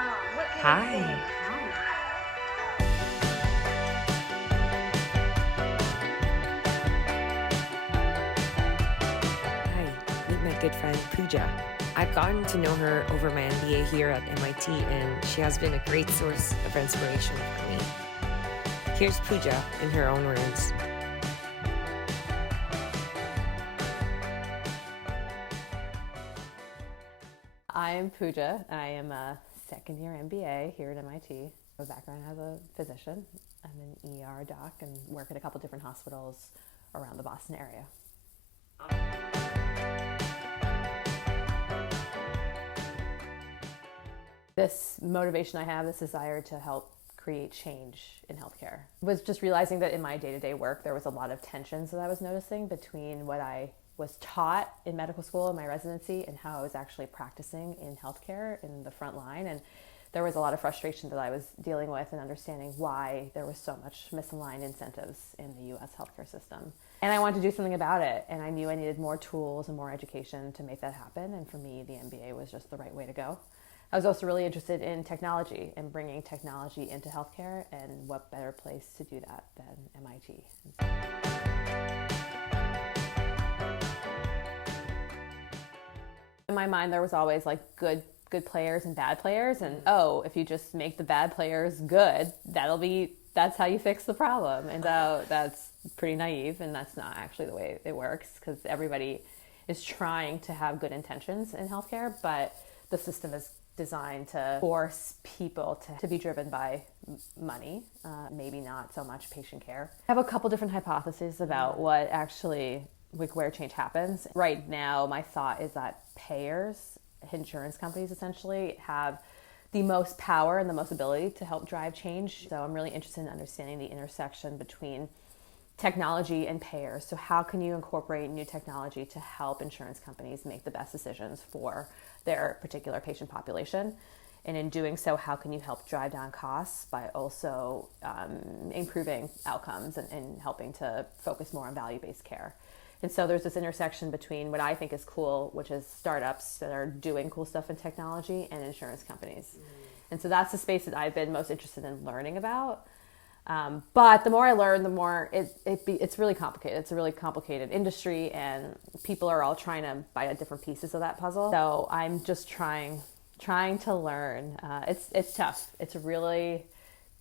What can I say? Hi. Hi, meet my good friend Pooja. I've gotten to know her over my MBA here at MIT, and she has been a great source of inspiration for me. Here's Pooja in her own words. I'm Pooja. I am a second-year MBA here at MIT. My background as a physician. I'm an ER doc and work at a couple different hospitals around the Boston area. This motivation I have, this desire to help create change in healthcare, was just realizing that in my day-to-day work there was a lot of tensions that I was noticing between what I was taught in medical school in my residency and how I was actually practicing in healthcare in the front line. And there was a lot of frustration that I was dealing with and understanding why there was so much misaligned incentives in the US healthcare system. And I wanted to do something about it, and I knew I needed more tools and more education to make that happen, and for me the MBA was just the right way to go. I was also really interested in technology and bringing technology into healthcare, and what better place to do that than MIT. In my mind, there was always like good players and bad players, and if you just make the bad players good, that's how you fix the problem. And so that's pretty naive, and that's not actually the way it works, because everybody is trying to have good intentions in healthcare, but the system is designed to force people to be driven by money, maybe not so much patient care. I have a couple different hypotheses about what actually, like, where change happens. Right now, my thought is that payers, insurance companies essentially, have the most power and the most ability to help drive change. So I'm really interested in understanding the intersection between technology and payers. So how can you incorporate new technology to help insurance companies make the best decisions for their particular patient population? And in doing so, how can you help drive down costs by also improving outcomes and helping to focus more on value-based care? And so there's this intersection between what I think is cool, which is startups that are doing cool stuff in technology, and insurance companies. And so that's the space that I've been most interested in learning about. But the more I learn, the more it's really complicated. It's a really complicated industry, and people are all trying to bite at different pieces of that puzzle. So I'm just trying to learn. It's tough. It's really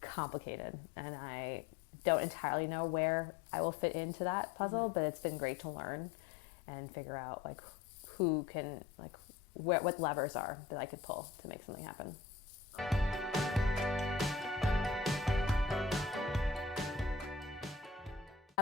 complicated, and I don't entirely know where I will fit into that puzzle. But it's been great to learn and figure out like who can, like, what levers are that I could pull to make something happen.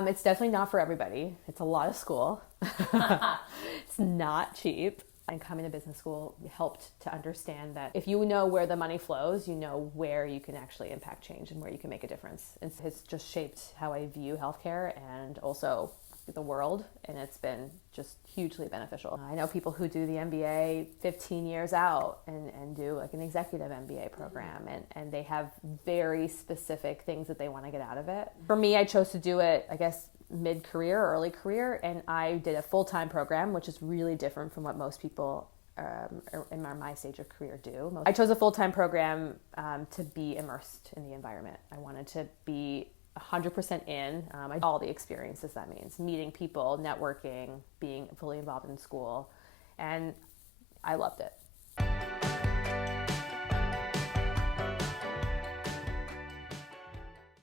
It's definitely not for everybody. It's a lot of school. It's not cheap. And coming to business school helped to understand that if you know where the money flows, you know where you can actually impact change and where you can make a difference. It's just shaped how I view healthcare and also the world, and it's been just hugely beneficial. I know people who do the MBA 15 years out and do like an executive MBA program, and they have very specific things that they want to get out of it. For me, I chose to do it, I guess, mid-career or early career, and I did a full-time program, which is really different from what most people in my stage of career do. I chose a full-time program to be immersed in the environment. I wanted to be 100% in all the experiences that means, meeting people, networking, being fully involved in school, and I loved it.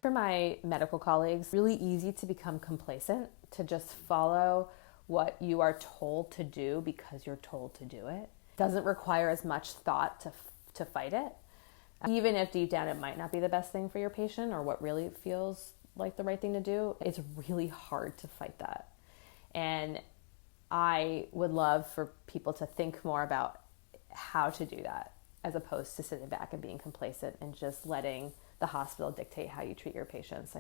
For my medical colleagues, really easy to become complacent, to just follow what you are told to do because you're told to do it. Doesn't require as much thought to fight it. Even if deep down it might not be the best thing for your patient or what really feels like the right thing to do, it's really hard to fight that. And I would love for people to think more about how to do that, as opposed to sitting back and being complacent and just letting the hospital dictate how you treat your patients.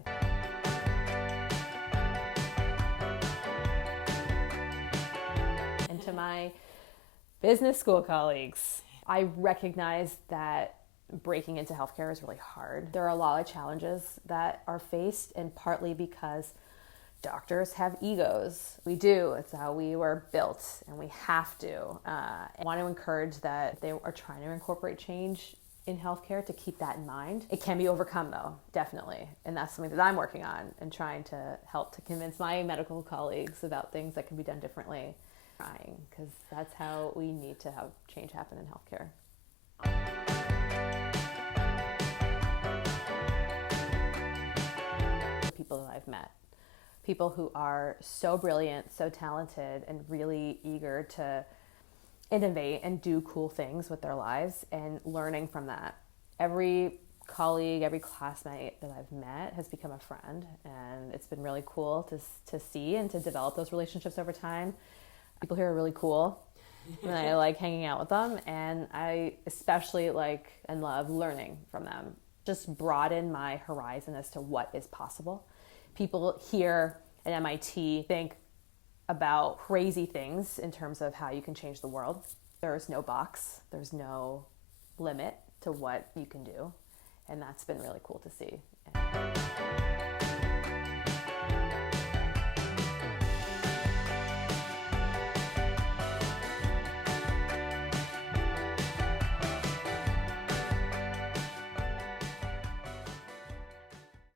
And to my business school colleagues, I recognize that breaking into healthcare is really hard. There are a lot of challenges that are faced, and partly because doctors have egos. We do. It's how we were built, and we have to. I want to encourage that if they are trying to incorporate change in healthcare to keep that in mind. It can be overcome though, definitely. And that's something that I'm working on and trying to help to convince my medical colleagues about things that can be done differently. Trying, because that's how we need to have change happen in healthcare. People that I've met, people who are so brilliant, so talented, and really eager to innovate and do cool things with their lives, and learning from that. Every colleague, every classmate that I've met has become a friend, and it's been really cool to see and to develop those relationships over time. People here are really cool, and I like hanging out with them, and I especially like and love learning from them. Just broaden my horizon as to what is possible. People here at MIT think about crazy things in terms of how you can change the world. There's no box, there's no limit to what you can do, and that's been really cool to see.